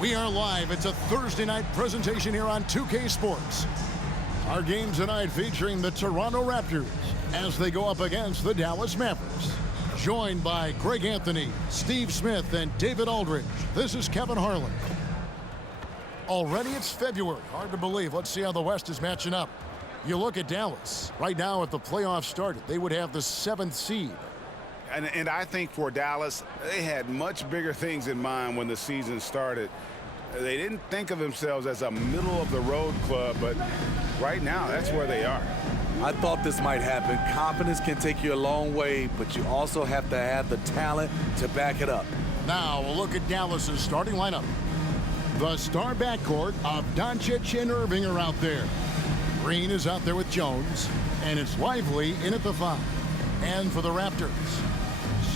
We are live. It's a Thursday night presentation here on 2K Sports. Our game tonight featuring the Toronto Raptors as they go up against the Dallas Mavericks. Joined by Greg Anthony, Steve Smith, and David Aldridge. This is Kevin Harlan. Already it's February. Hard to believe. Let's see how the West is matching up. You look at Dallas. Right now, if the playoffs started, they would have the 7th seed. And I think for Dallas, they had much bigger things in mind when the season started. They didn't think of themselves as a middle-of-the-road club, but right now, that's where they are. I thought this might happen. Confidence can take you a long way, but you also have to have the talent to back it up. Now, we'll look at Dallas's starting lineup. The star backcourt of Doncic and Irving are out there. Green is out there with Jones, and it's Lively in at the 5. And for the Raptors,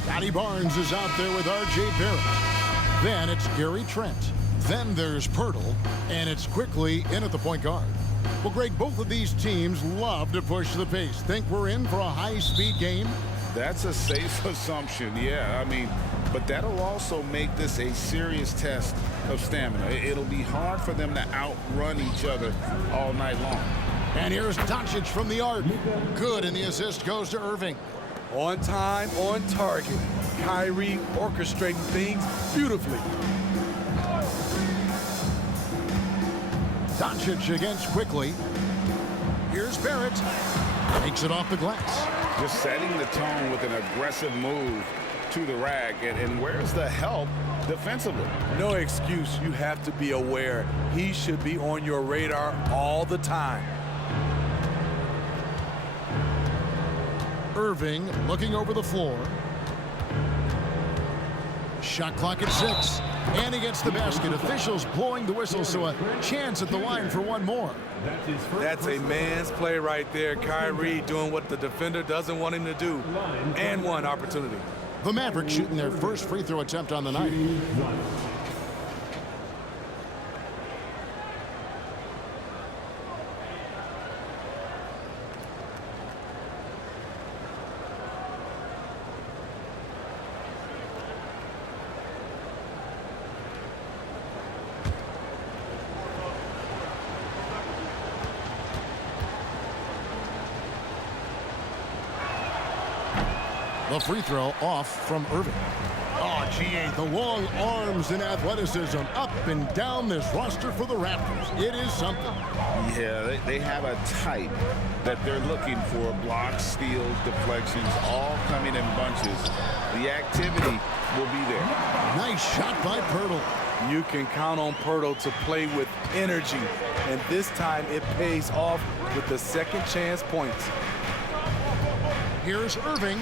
Scotty Barnes is out there with R.J. Barrett. Then it's Gary Trent. Then there's Pirtle, and it's Quickly in at the point guard. Well, Greg, both of these teams love to push the pace. Think we're in for a high-speed game? That's a safe assumption, yeah. But that'll also make this a serious test of stamina. It'll be hard for them to outrun each other all night long. And here's Doncic from the arc. Good, and the assist goes to Irving. On time, on target. Kyrie orchestrating things beautifully. Doncic against Quickly. Here's Barrett. Takes it off the glass. Just setting the tone with an aggressive move to the rack. And where's the help defensively? No excuse. You have to be aware. He should be on your radar all the time. Irving looking over the floor. Shot clock at 6. And he gets the basket. Officials blowing the whistle, so a chance at the line for one more. That's a man's play right there. Kyrie doing what the defender doesn't want him to do. And one opportunity. The Mavericks shooting their first free throw attempt on the night. The free throw off from Irving. Oh, GA, the long arms and athleticism up and down this roster for the Raptors. It is something. Yeah, they have a type that they're looking for. Blocks, steals, deflections, all coming in bunches. The activity will be there. Nice shot by Pirtle. You can count on Pirtle to play with energy. And this time it pays off with the second chance points. Here's Irving.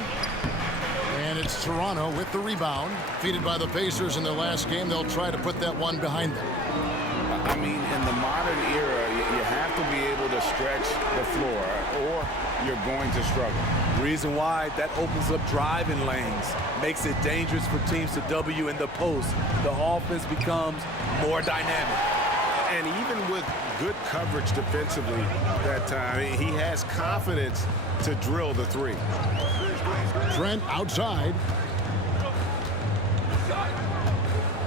And it's Toronto with the rebound. Defeated by the Pacers in their last game. They'll try to put that one behind them. In the modern era, you have to be able to stretch the floor or you're going to struggle. Reason why, that opens up driving lanes. Makes it dangerous for teams to W in the post. The offense becomes more dynamic. And even with good coverage defensively that time, he has confidence to drill the 3. Trent outside.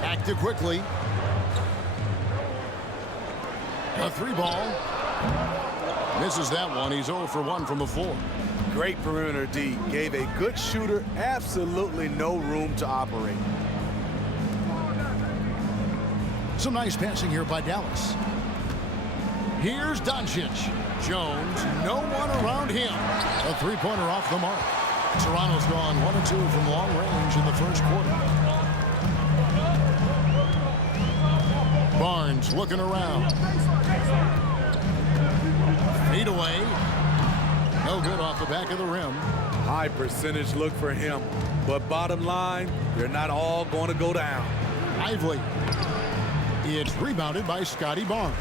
Back to Quickly. A 3 ball. Misses that one. He's 0 for 1 from the floor. Great perimeter D. Gave a good shooter absolutely no room to operate. Some nice passing here by Dallas. Here's Doncic. Jones, no one around him. A 3-pointer off the mark. Toronto's gone 1 of 2 from long range in the first quarter. Barnes looking around. Fade away. No good off the back of the rim. High percentage look for him. But bottom line, they're not all going to go down. Lively. It's rebounded by Scotty Barnes.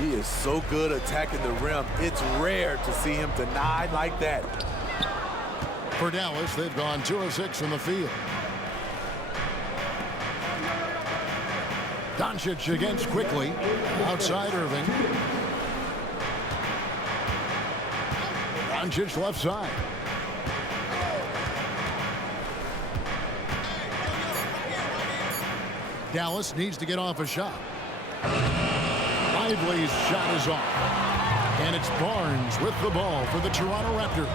He is so good attacking the rim. It's rare to see him denied like that. For Dallas, they've gone 2 of 6 from the field. Doncic against Quickly. Outside Irving. Doncic left side. Dallas needs to get off a shot. Lively's shot is off. And it's Barnes with the ball for the Toronto Raptors.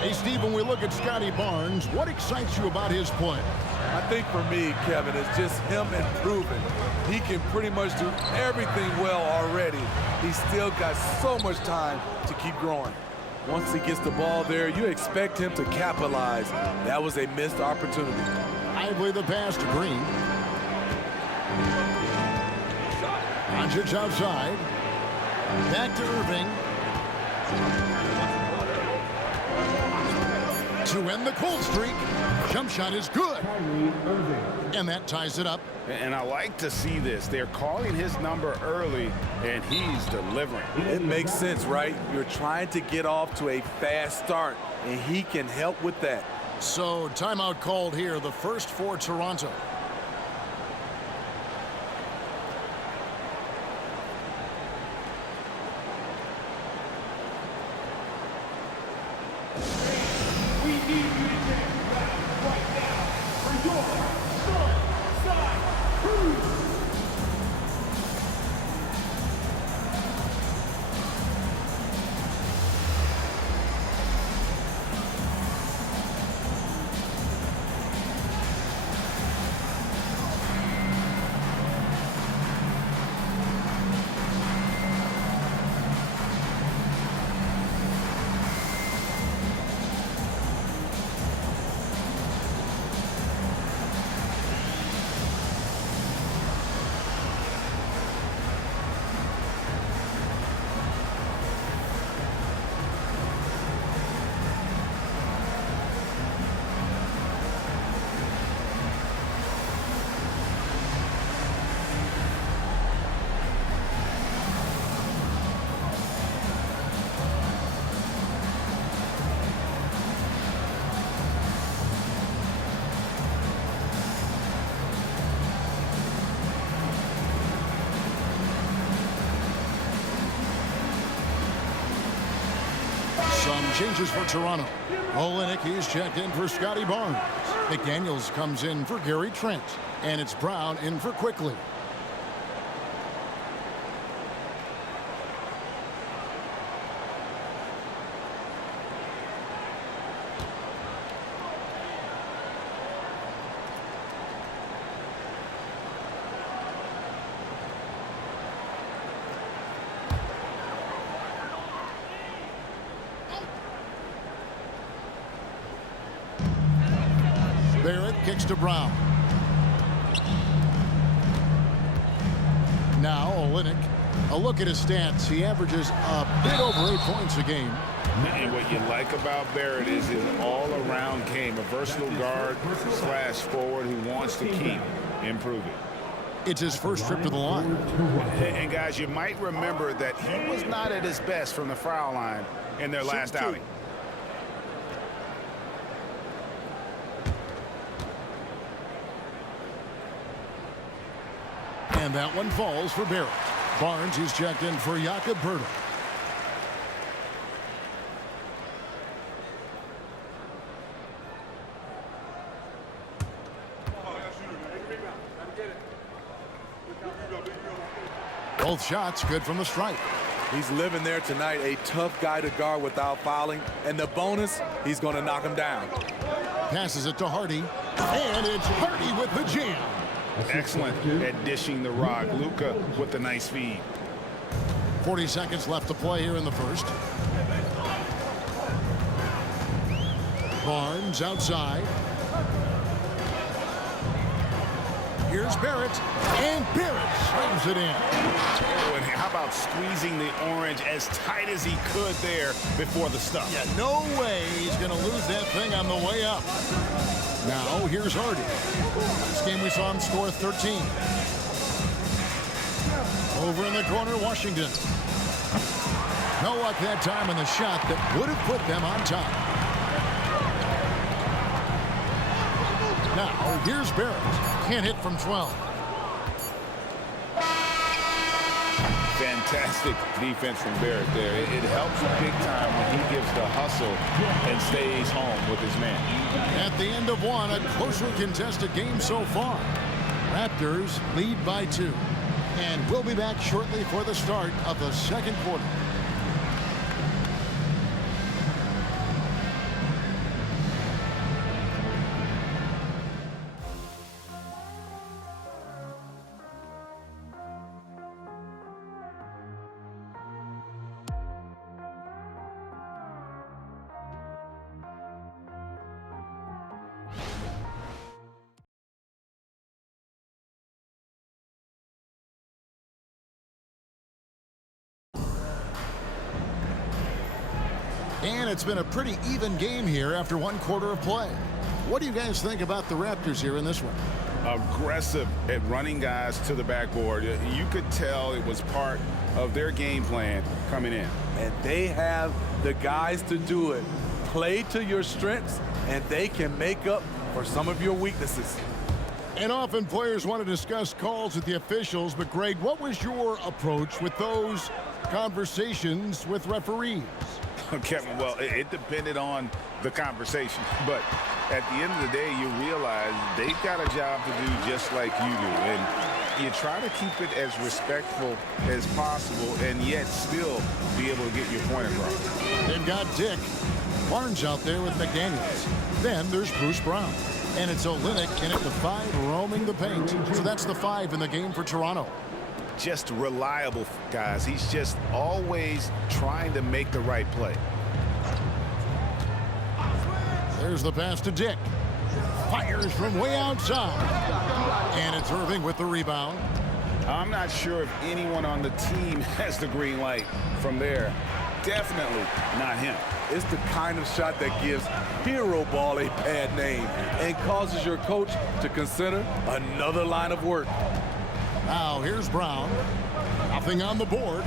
Hey, Steve, when we look at Scotty Barnes, what excites you about his play? I think for me, Kevin, it's just him improving. He can pretty much do everything well already. He's still got so much time to keep growing. Once he gets the ball there, you expect him to capitalize. That was a missed opportunity. Lively the pass to Green. Doncic outside. Back to Irving. To end the cold streak. Jump shot is good. And that ties it up. And I like to see this. They're calling his number early, and he's delivering. It makes sense, right? You're trying to get off to a fast start, and he can help with that. So timeout called here, the first for Toronto. We need you to get back right now for your north side crew. Some changes for Toronto. Olenek is checked in for Scotty Barnes. McDaniels comes in for Gary Trent. And it's Brown in for Quickly. Barrett kicks to Brown. Now Olenek. A look at his stats. He averages a bit over 8 points a game. And what you like about Barrett is his all-around game. A versatile guard / forward who wants to keep improving. It's his first trip to the line. And guys, you might remember that he was not at his best from the foul line in their last outing. And that one falls for Barrett. Barnes is checked in for Jakob Poeltl. Both shots good from the stripe. He's living there tonight, a tough guy to guard without fouling. And the bonus, he's going to knock him down. Passes it to Hardy. And it's Hardy with the jam. Excellent at dishing the rock. Luka with the nice feed. 40 seconds left to play here in the first. Barnes outside. Here's Barrett. And Barrett slams it in. Oh, and how about squeezing the orange as tight as he could there before the stuff? Yeah, no way he's going to lose that thing on the way up. Now, here's Hardy. This game we saw him score 13. Over in the corner, Washington. No luck that time in the shot that would have put them on top. Now, here's Barrett. Can't hit from 12. Fantastic defense from Barrett there. It helps big time when he gives the hustle and stays home with his man. At the end of one, a closely contested game so far. Raptors lead by 2. And we'll be back shortly for the start of the second quarter. And it's been a pretty even game here after one quarter of play. What do you guys think about the Raptors here in this one? Aggressive at running guys to the backboard. You could tell it was part of their game plan coming in. And they have the guys to do it. Play to your strengths, and they can make up for some of your weaknesses. And often players want to discuss calls with the officials, but Greg, what was your approach with those conversations with referees? Kevin, well, it depended on the conversation. But at the end of the day, you realize they've got a job to do just like you do. And you try to keep it as respectful as possible and yet still be able to get your point across. They've got Dick. Barnes out there with McDaniels. Then there's Bruce Brown. And it's Olynyk in at the 5 roaming the paint. So that's the 5 in the game for Toronto. Just reliable, guys. He's just always trying to make the right play. There's the pass to Dick. Fires from way outside. And it's Irving with the rebound. I'm not sure if anyone on the team has the green light from there. Definitely not him. It's the kind of shot that gives hero ball a bad name and causes your coach to consider another line of work. Now here's Brown. Nothing on the board.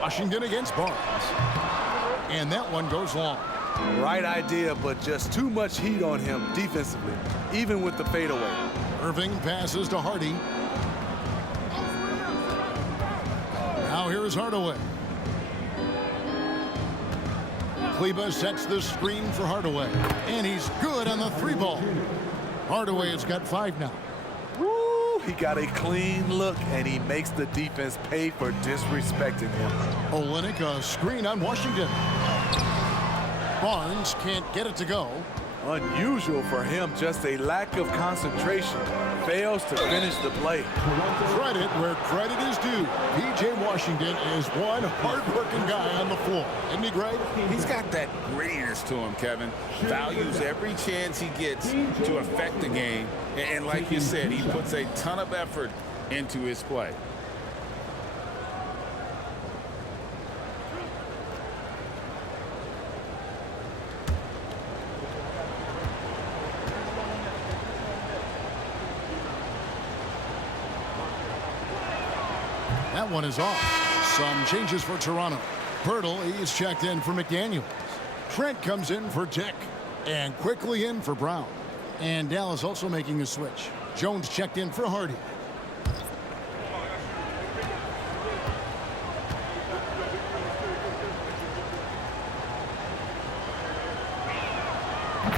Washington against Barnes. And that one goes long. Right idea, but just too much heat on him defensively, even with the fadeaway. Irving passes to Hardy. Now here is Hardaway. Kleba sets the screen for Hardaway. And he's good on the 3-ball. Hardaway has got 5 now. Woo! He got a clean look, and he makes the defense pay for disrespecting him. Olynyk, a screen on Washington. Barnes can't get it to go. Unusual for him, just a lack of concentration. Fails to finish the play. Credit where credit is due. P.J. Washington is one hard-working guy on the floor. Isn't he, Greg? He's got that grittiness to him, Kevin. Values every chance he gets to affect the game. And like you said, he puts a ton of effort into his play. That one is off. Some changes for Toronto. Pirtle, he's checked in for McDaniels. Trent comes in for Dick. And quickly in for Brown. And Dallas also making a switch. Jones checked in for Hardy.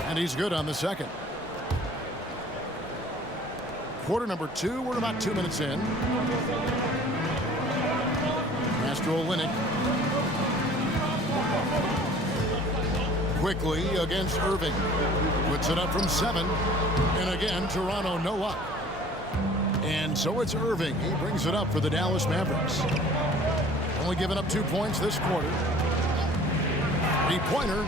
And he's good on the second. Quarter number 2. We're about 2 minutes in. Master Olynyk. Quickly against Irving. Puts it up from 7. And again, Toronto no up. And so it's Irving. He brings it up for the Dallas Mavericks. Only giving up 2 points this quarter. 3-pointer.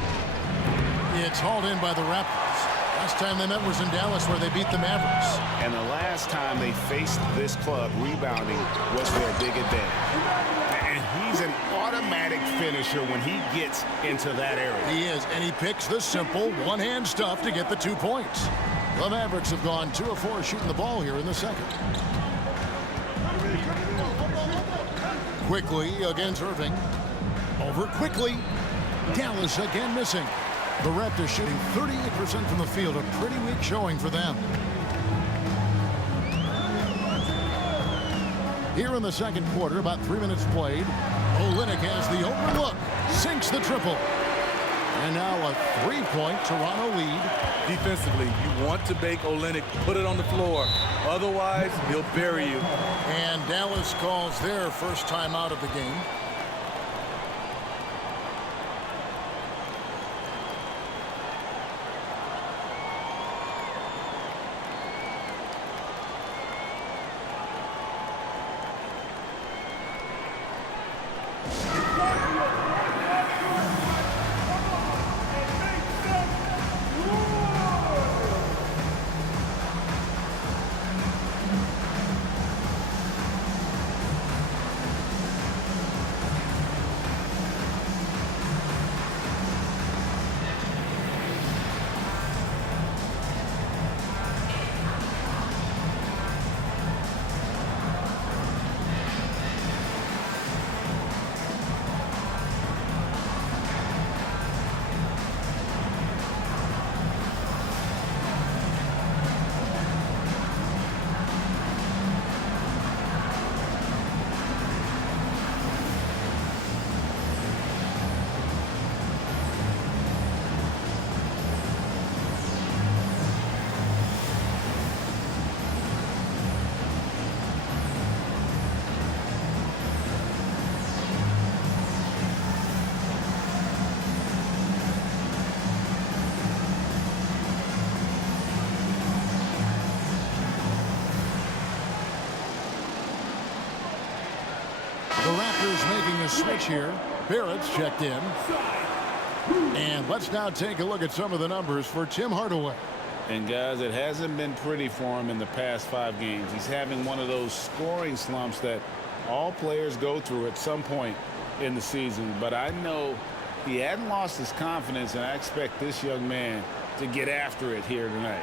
It's hauled in by the Raptors. Last time they met was in Dallas where they beat the Mavericks. And the last time they faced this club rebounding was their big advantage. And he's an automatic finisher when he gets into that area. He is, and he picks the simple one-hand stuff to get the 2 points. The Mavericks have gone 2 of 4 shooting the ball here in the second. Quickly against Irving. Over quickly. Dallas again missing. The Raptors shooting 38% from the field, a pretty weak showing for them. Here in the second quarter, about 3 minutes played. Olynyk has the open look, sinks the triple. And now a three-point Toronto lead. Defensively, you want to make Olynyk put it on the floor. Otherwise, he'll bury you. And Dallas calls their first time out of the game. The Raptors making a switch here. Barrett's checked in. And let's now take a look at some of the numbers for Tim Hardaway. And guys, it hasn't been pretty for him in the past 5 games. He's having one of those scoring slumps that all players go through at some point in the season. But I know he hadn't lost his confidence, and I expect this young man to get after it here tonight.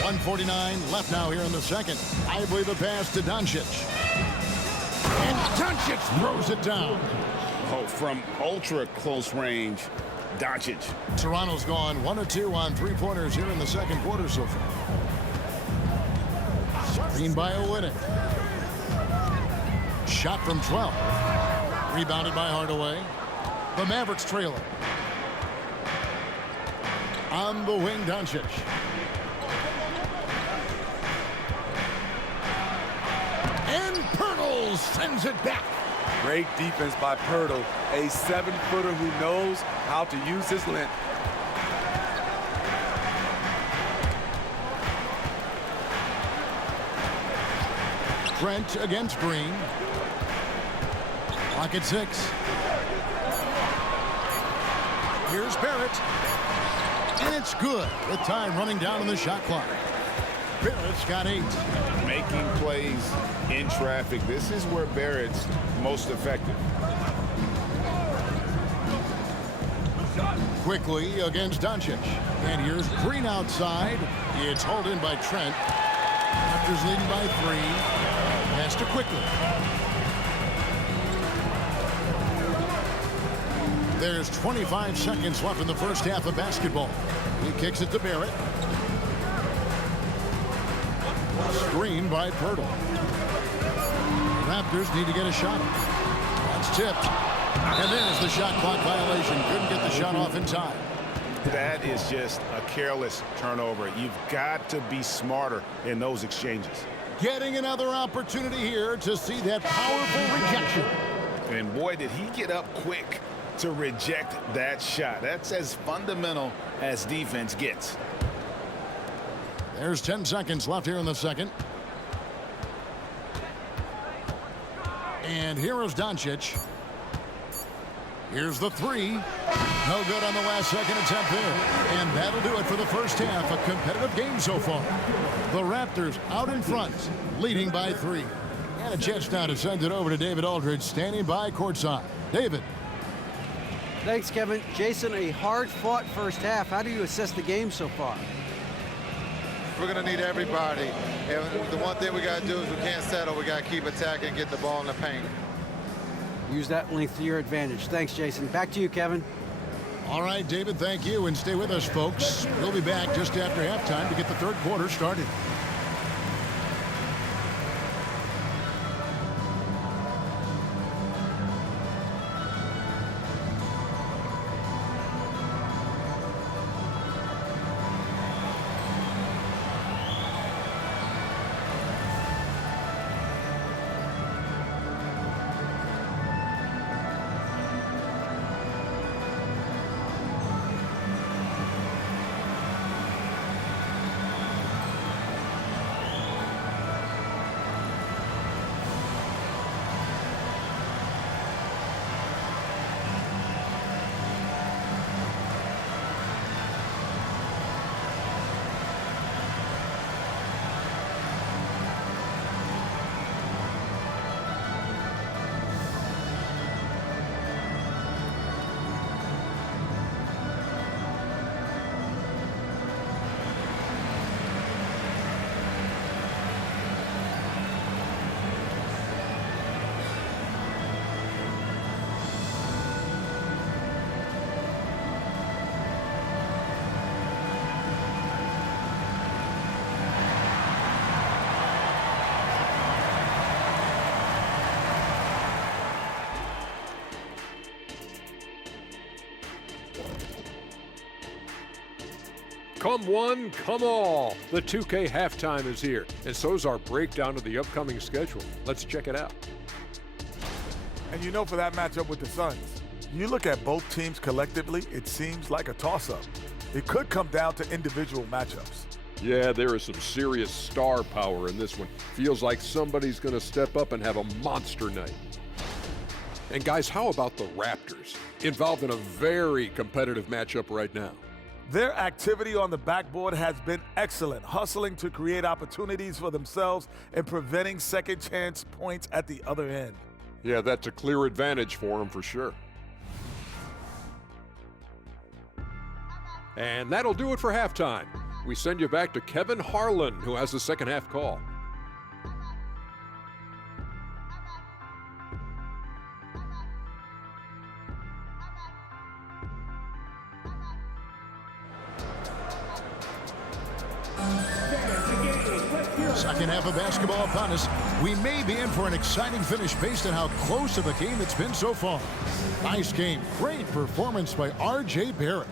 .149 left now here in the second. I believe a pass to Doncic. And Doncic throws it down. Oh, from ultra close range, Doncic. Toronto's gone 1 of 2 on three-pointers here in the second quarter so far. Screen by Olynyk. Shot from 12. Rebounded by Hardaway. The Mavericks trail it. On the wing, Doncic. And Pirtle sends it back. Great defense by Pirtle, a 7-footer who knows how to use his length. Trent against Green. Clock at 6. Here's Barrett. And it's good with time running down on the shot clock. Barrett's got 8. Making plays in traffic. This is where Barrett's most effective. Quickly against Doncic. And here's Green outside. It's hauled in by Trent. Raptors leading by 3. Pass to Quickly. There's 25 seconds left in the first half of basketball. He kicks it to Barrett. Screen by Pirtle. Raptors need to get a shot. That's tipped. And there's the shot clock violation. Couldn't get the shot off in time. That is just a careless turnover. You've got to be smarter in those exchanges. Getting another opportunity here to see that powerful rejection. And boy, did he get up quick to reject that shot. That's as fundamental as defense gets. There's 10 seconds left here in the second. And here is Doncic. Here's the 3. No good on the last second attempt there. And that'll do it for the first half. A competitive game so far. The Raptors out in front, leading by 3. And a chance now to send it over to David Aldridge, standing by courtside. David. Thanks, Kevin. Jason, a hard-fought first half. How do you assess the game so far? We're going to need everybody. And the one thing we got to do is we can't settle. We got to keep attacking and get the ball in the paint. Use that length to your advantage. Thanks, Jason. Back to you, Kevin. All right, David, thank you. And stay with us, folks. We'll be back just after halftime to get the third quarter started. Come one, come all. The 2K halftime is here, and so's our breakdown of the upcoming schedule. Let's check it out. And you know, for that matchup with the Suns, you look at both teams collectively, it seems like a toss-up. It could come down to individual matchups. Yeah, there is some serious star power in this one. Feels like somebody's going to step up and have a monster night. And guys, how about the Raptors? Involved in a very competitive matchup right now. Their activity on the backboard has been excellent, hustling to create opportunities for themselves and preventing second chance points at the other end. Yeah, that's a clear advantage for them for sure. And that'll do it for halftime. We send you back to Kevin Harlan, who has the second half call. Second half of basketball upon us. We may be in for an exciting finish based on how close of a game it's been so far. Nice game. Great performance by R.J. Barrett.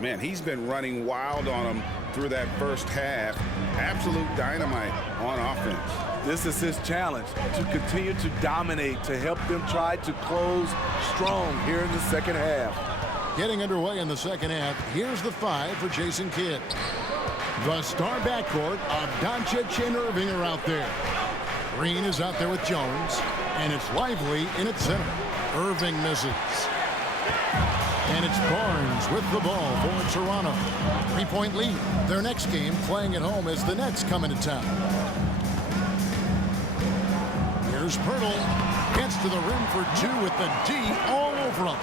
Man, he's been running wild on them through that first half. Absolute dynamite on offense. This is his challenge, to continue to dominate, to help them try to close strong here in the second half. Getting underway in the second half, here's the 5 for Jason Kidd. The star backcourt of Doncic and Irving are out there. Green is out there with Jones, and it's Lively in its center. Irving misses. And it's Barnes with the ball for Toronto. 3-point lead. Their next game playing at home as the Nets come into town. Here's Pirtle. Gets to the rim for 2 with the D all over him.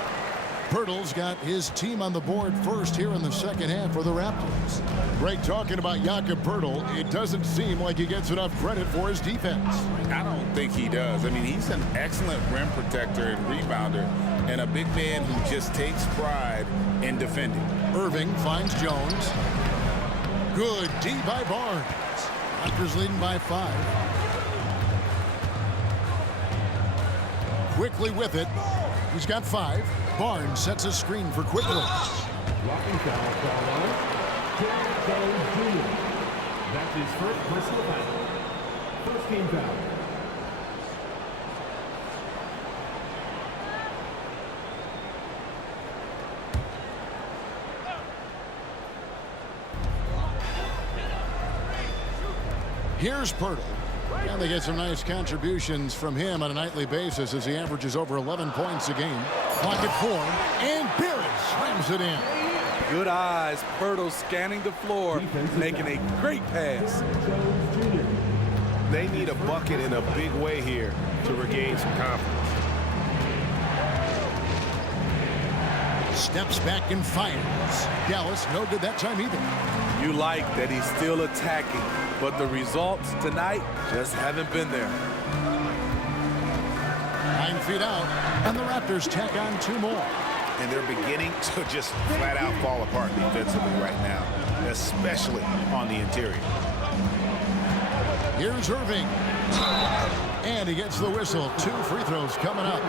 Pirtle's got his team on the board first here in the second half for the Raptors. Greg talking about Jakob Pirtle. It doesn't seem like he gets enough credit for his defense. I don't think he does. I mean, he's an excellent rim protector and rebounder, and a big man who just takes pride in defending. Irving finds Jones. Good D by Barnes. Raptors leading by 5. Quickly with it. He's got 5. Barnes sets a screen for Quickly. Blocking foul called on him. Derrick Jones Jr. That's his first personal foul. First team foul. Here's Pirtle. And they get some nice contributions from him on a nightly basis as he averages over 11 points a game. Pocket 4, and Barrett slams it in. Good eyes. Pirtle scanning the floor, making a great pass. They need a bucket in a big way here to regain some confidence. Steps back and fires. Dallas, no good that time either. You like that he's still attacking, but the results tonight just haven't been there. 9 feet out, and the Raptors tack on 2 more. And they're beginning to just flat out fall apart defensively right now, especially on the interior. Here's Irving. And he gets the whistle. 2 free throws coming up.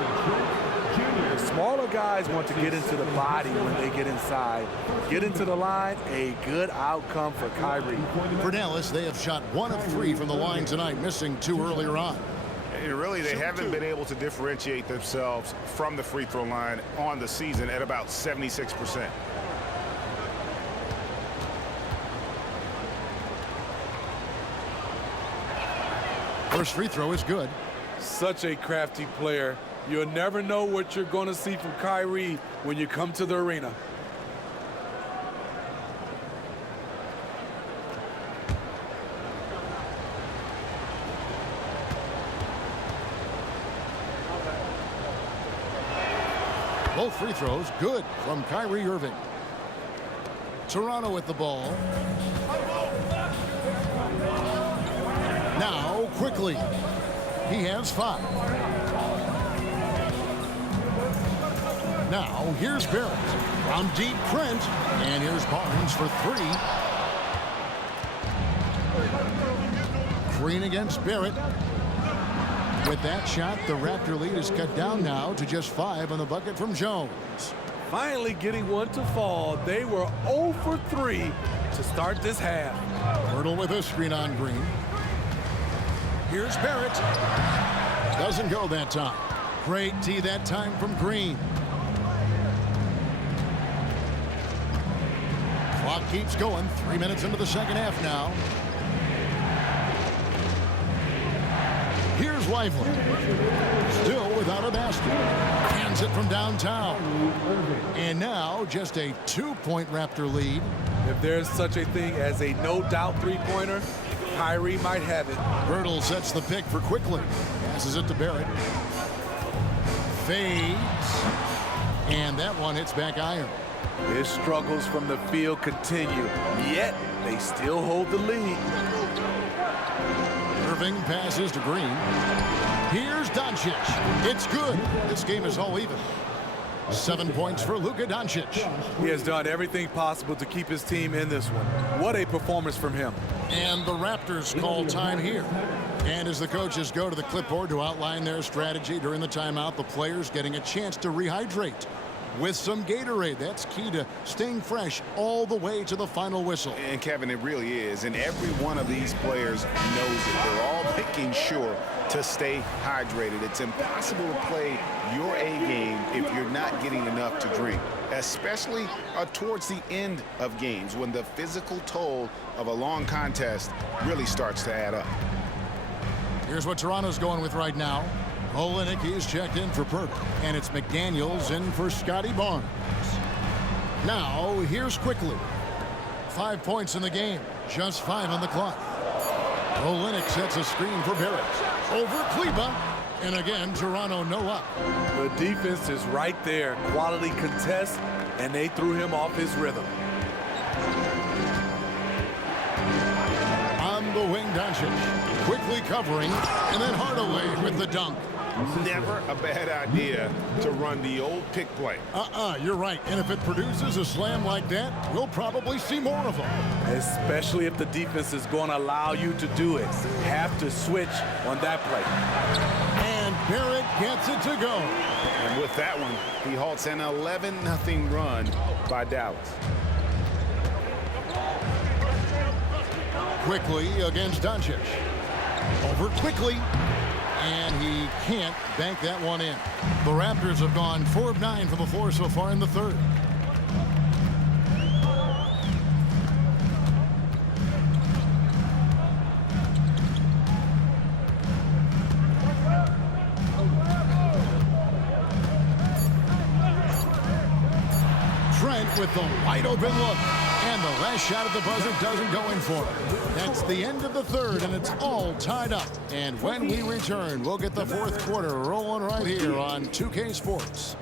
The smaller guys want to get into the body when they get inside. Get into the line, a good outcome for Kyrie. For Dallas, they have shot 1 of 3 from the line tonight, missing 2 earlier on. And really, they haven't been able to differentiate themselves from the free throw line on the season at about 76%. First free throw is good. Such a crafty player. You'll never know what you're going to see from Kyrie when you come to the arena. Both free throws good from Kyrie Irving. Toronto with the ball. Now quickly. He has 5. Now here's Barrett. From deep, Trent. And here's Barnes for 3. Green against Barrett. With that shot, the Raptor lead is cut down now to just 5 on the bucket from Jones. Finally getting one to fall. They were 0 for 3 to start this half. Hurdle with a screen on Green. Here's Barrett. Doesn't go that time. Great D that time from Green. Clock keeps going. 3 minutes into the second half now. Here's Lively. Still without a basket. Hands it from downtown. And now just a 2-point Raptor lead. If there's such a thing as a no-doubt three-pointer, Kyrie might have it. Birtle sets the pick for Quickly. Passes it to Barrett. Fades. And that one hits back iron. His struggles from the field continue, yet they still hold the lead. Irving passes to Green. Here's Doncic. It's good. This game is all even. 7 points for Luka Doncic. He has done everything possible to keep his team in this one. What a performance from him. And the Raptors call time here. And as the coaches go to the clipboard to outline their strategy during the timeout, the players getting a chance to rehydrate with some Gatorade. That's key to staying fresh all the way to the final whistle. And Kevin, it really is. And every one of these players knows it. They're all making sure to stay hydrated. It's impossible to play your A game if you're not getting enough to drink, especially towards the end of games when the physical toll of a long contest really starts to add up. Here's what Toronto's going with right now. Olenek is checked in for Perk, and it's McDaniels in for Scotty Barnes. Now, here's Quickly. 5 points in the game, just 5 on the clock. Olenek sets a screen for Barrett. Over Kleba, and again, Toronto no up. The defense is right there. Quality contest, and they threw him off his rhythm. On the wing, Doncic. Quickly covering, and then Hardaway with the dunk. Never a bad idea to run the old pick play. You're right. And if it produces a slam like that, we'll probably see more of them. Especially if the defense is going to allow you to do it. Have to switch on that play. And Barrett gets it to go. And with that one, he halts an 11-0 run by Dallas. Quickly against Doncic. Over Quickly. And he can't bank that one in. The Raptors have gone 4 of 9 from the floor so far in the third. Trent with the wide open look. And the last shot at the buzzer doesn't go in for him. That's the end of the third, and it's all tied up. And when we return, we'll get the fourth quarter rolling right here on 2K Sports.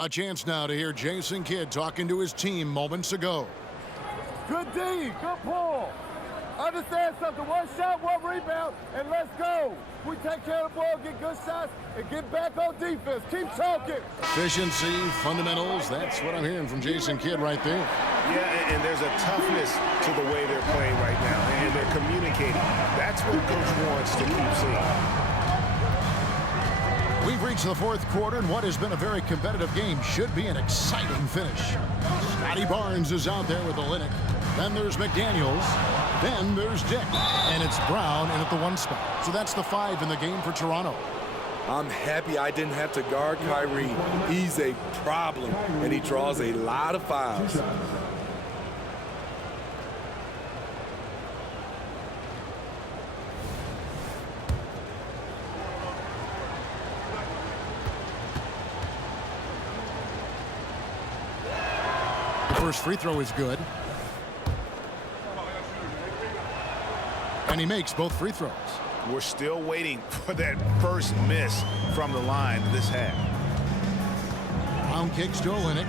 A chance now to hear Jason Kidd talking to his team moments ago. Good D, good pull. Understand something, one shot, one rebound, and let's go. We take care of the ball, get good shots, and get back on defense. Keep talking. Efficiency, fundamentals, that's what I'm hearing from Jason Kidd right there. Yeah, and there's a toughness to the way they're playing right now, and they're communicating. That's what Coach wants to keep seeing. We've reached the fourth quarter, and what has been a very competitive game should be an exciting finish. Scotty Barnes is out there with the Olenek. Then there's McDaniels. Then there's Dick. And it's Brown in at the 1 spot. So that's the 5 in the game for Toronto. I'm happy I didn't have to guard Kyrie. He's a problem, and he draws a lot of fouls. First free throw is good. And he makes both free throws. we're still waiting for that first miss from the line this half. Brown kicks to Olynyk.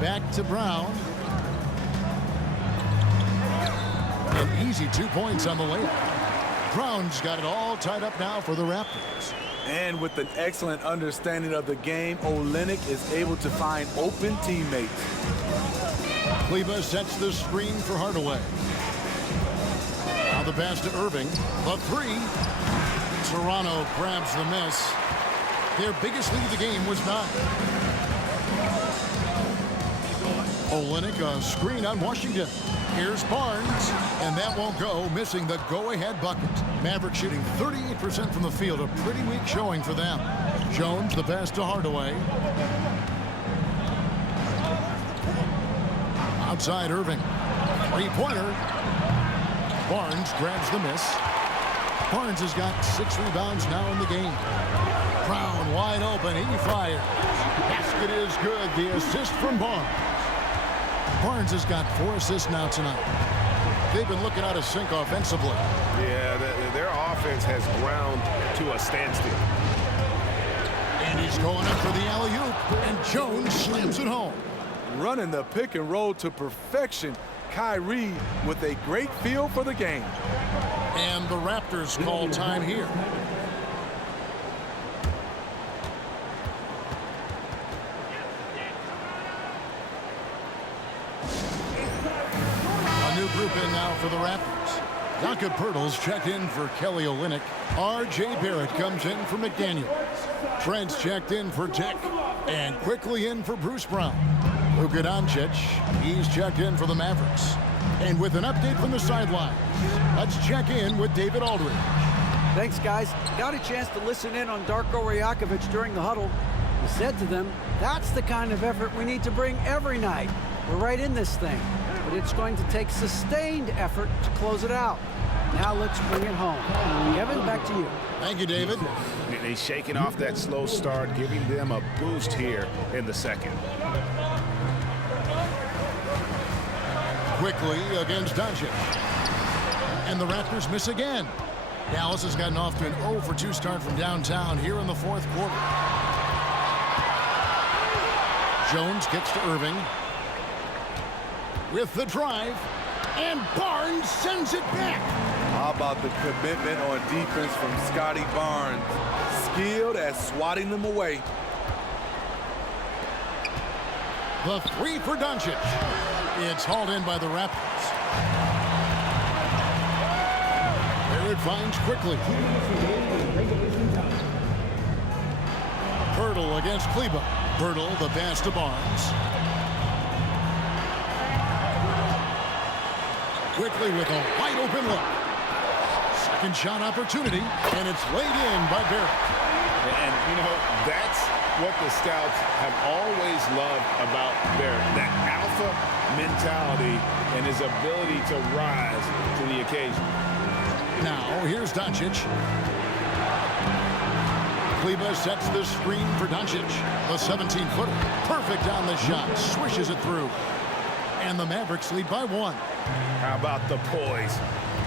Back to Brown. An easy 2 points on the layup. Brown's got it all tied up now for the Raptors. And with an excellent understanding of the game, Olynyk is able to find open teammates. Kleba sets the screen for Hardaway. Now the pass to Irving. The three. Toronto grabs the miss. Their biggest lead of the game was 9. Olynyk, a screen on Washington. Here's Barnes, and that won't go, missing the go-ahead bucket. Mavericks shooting 38% from the field, a pretty weak showing for them. Jones, the pass to Hardaway. Outside Irving. Three-pointer. Barnes grabs the miss. Barnes has got 6 rebounds now in the game. Brown wide open. He fires. Basket is good. The assist from Barnes. Barnes has got 4 assists now tonight. They've been looking out of sync offensively. Yeah, their offense has ground to a standstill. And he's going up for the alley-oop, and Jones slams it home. Running the pick and roll to perfection. Kyrie with a great feel for the game. And the Raptors call time here. A new group in now for the Raptors. Donka Pirtle's checked in for Kelly Olynyk. R.J. Barrett comes in for McDaniel. Trent's checked in for Tech. And quickly in for Bruce Brown. Luka Doncic, he's checked in for the Mavericks. And with an update from the sidelines, let's check in with David Aldridge. Thanks, guys. Got a chance to listen in on Darko Rajakovic during the huddle. He said to them, that's the kind of effort we need to bring every night. We're right in this thing, but it's going to take sustained effort to close it out. Now let's bring it home. Kevin, back to you. Thank you, David. He's shaking off that slow start, giving them a boost here in the second. Quickly against Doncic. And the Raptors miss again. Dallas has gotten off to an 0 for 2 start from downtown here in the 4th quarter. Jones kicks to Irving. With the drive. And Barnes sends it back. How about the commitment on defense from Scotty Barnes? Skilled at swatting them away. The three for Doncic. It's hauled in by the Raptors. There it finds quickly. Pirtle against Kleba. Pirtle, the pass to Barnes. Quickly with a wide open look. Second shot opportunity, and it's laid in by Barrett. And, you know, that's what the scouts have always loved about Barrett. That alpha mentality and his ability to rise to the occasion. Now, here's Doncic. Kleba sets the screen for Doncic. The 17-footer. Perfect on the shot. Swishes it through. And the Mavericks lead by 1. How about the poise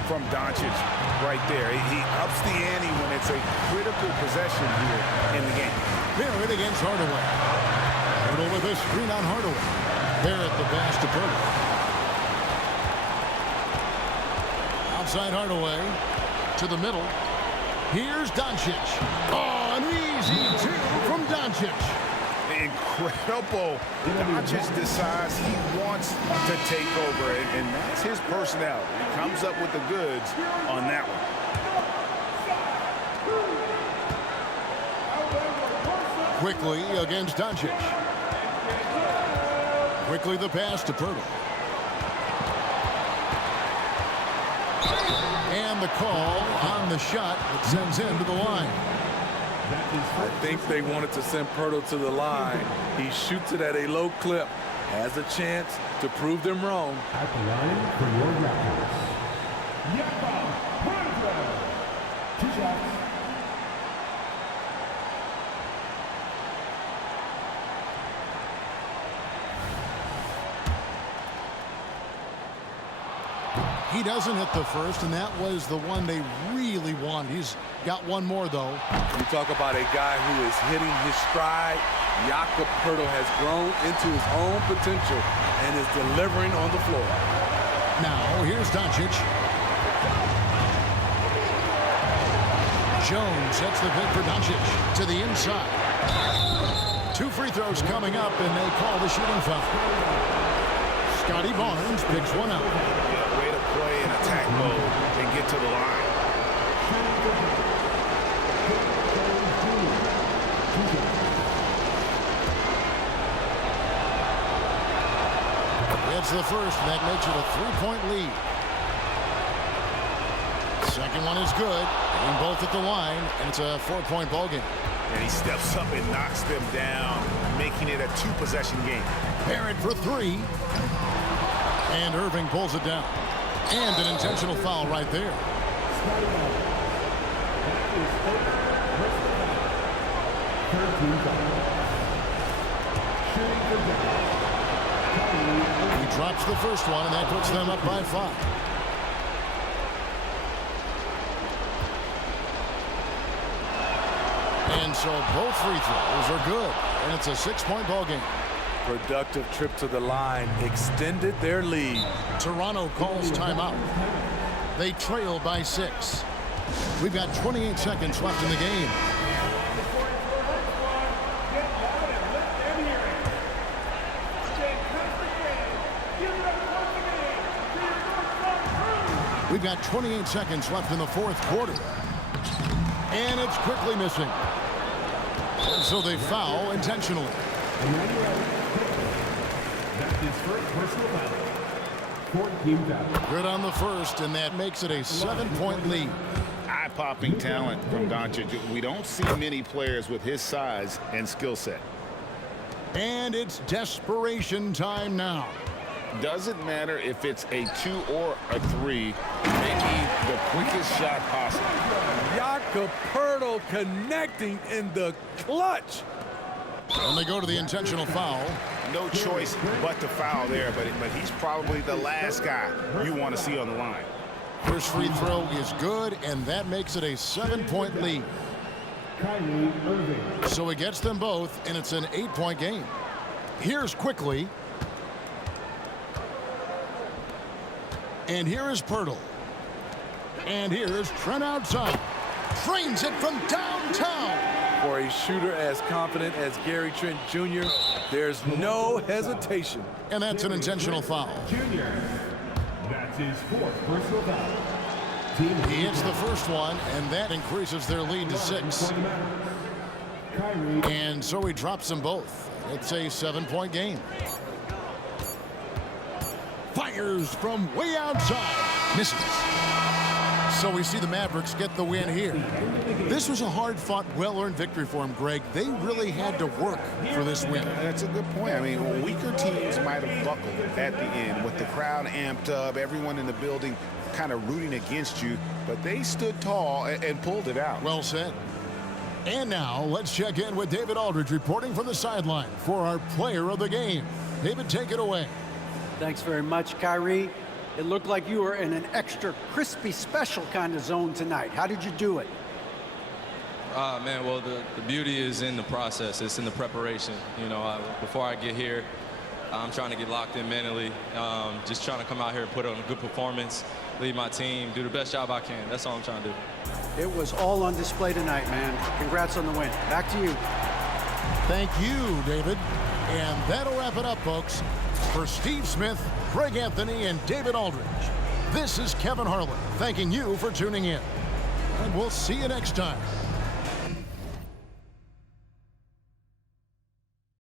from Doncic right there? He ups the ante when it's a critical possession here in the game. Barrett against Hardaway. Pirtle with a screen on Hardaway. Barrett the pass to Pirtle. Outside Hardaway to the middle. Here's Doncic. Oh, an easy 2 from Doncic. Incredible. Doncic decides he wants to take over, and that's his personality. He comes up with the goods on that one. Quickly against Doncic. Quickly the pass to Pirtle. And the call on the shot that sends him to the line. I think they wanted to send Pirtle to the line. He shoots it at a low clip. Has a chance to prove them wrong. At the line for your Raptors. Jakob Poeltl. 2 shots. He doesn't hit the first, and that was the one they really want. He's got one more, though. You talk about a guy who is hitting his stride. Jakob Poeltl has grown into his own potential and is delivering on the floor. Now, here's Doncic. Jones sets the pick for Doncic to the inside. 2 free throws coming up, and they call the shooting foul. Scotty Barnes picks one out. Yeah, way to play in attack mode and get to the line. It's the first, and that makes it a 3-point lead. Second one is good, and both at the line, and it's a 4-point ball game. And he steps up and knocks them down, making it a 2-possession game. Barrett for 3. And Irving pulls it down. And an intentional foul right there. He drops the first one, and that puts them up by 5. And so both free throws are good, and it's a 6-point ball game. Productive trip to the line extended their lead. Toronto calls timeout. They trail by 6. We've got 28 seconds left in the game. We've got 28 seconds left in the 4th quarter. And it's quickly missing. And so they foul intentionally. That's his first personal foul. 14 foul. Good on the first, and that makes it a 7-point lead. Eye-popping talent from Doncic. We don't see many players with his size and skill set. And it's desperation time now. Doesn't matter if it's a 2 or a 3, making the quickest shot possible. Jakob Poeltl connecting in the clutch. And they go to the intentional foul. No choice but to foul there, but he's probably the last guy you want to see on the line. First free throw is good, and that makes it a 7-point lead. Kyrie Irving. So it gets them both, and it's an 8-point game. Here's quickly. And here is Poeltl. And here's Trent outside. Trains it from downtown. For a shooter as confident as Gary Trent Jr., there's no hesitation. And that's an intentional foul. Junior. That's his 4th personal foul. Team He hits the first one, and that increases their lead to 6. Kyrie. And so he drops them both. It's a 7-point game. Fires from way outside. Misses. So we see the Mavericks get the win here. This was a hard-fought, well-earned victory for them, Greg. They really had to work for this win. That's a good point. I mean, weaker teams might have buckled at the end with the crowd amped up, everyone in the building kind of rooting against you, but they stood tall and pulled it out. Well said. And now let's check in with David Aldridge reporting from the sideline for our player of the game. David, take it away. Thanks very much, Kyrie. It looked like you were in an extra crispy special kind of zone tonight. How did you do it? Man, well, the beauty is in the process. It's in the preparation. You know, before I get here, I'm trying to get locked in mentally. Just trying to come out here and put on a good performance, lead my team, do the best job I can. That's all I'm trying to do. It was all on display tonight, man. Congrats on the win. Back to you. Thank you, David. And that'll wrap it up, folks. For Steve Smith, Craig Anthony, and David Aldridge, this is Kevin Harlan thanking you for tuning in. And we'll see you next time.